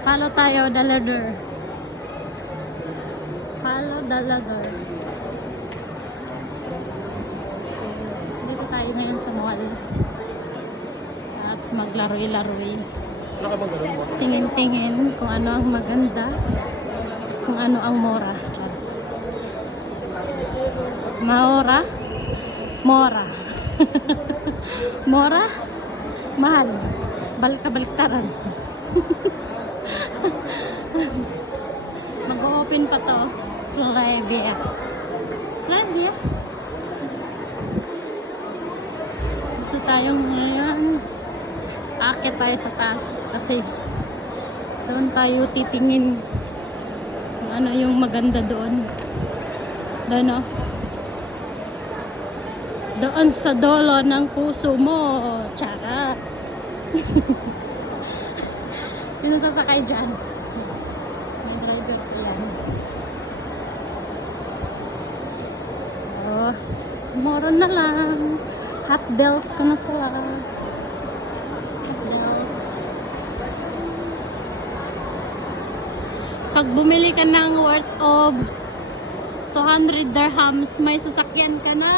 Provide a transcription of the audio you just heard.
Follow tayo, the ladder. Follow the ladder. Dito tayo ngayon sa mall. At maglaroy-laroy. Tingin-tingin kung ano ang maganda. Kung ano ang mura. Just. Maora? Mora. Mora? Mahal. Balik-baliktaran. Mag-open pa to. Flavia. Flavia? Dito tayo ngayon. Akit tayo sa taas. Kasi doon tayo titingin kung ano yung maganda doon. Doon o. Doon sa dolo ng puso mo. Tsara. Sino sasakay dyan? May driver yan. Oh, moro na lang. Hot bells ko na sila. Hot bells. Pag bumili ka ng worth of 200 dirhams, may sasakyan ka na.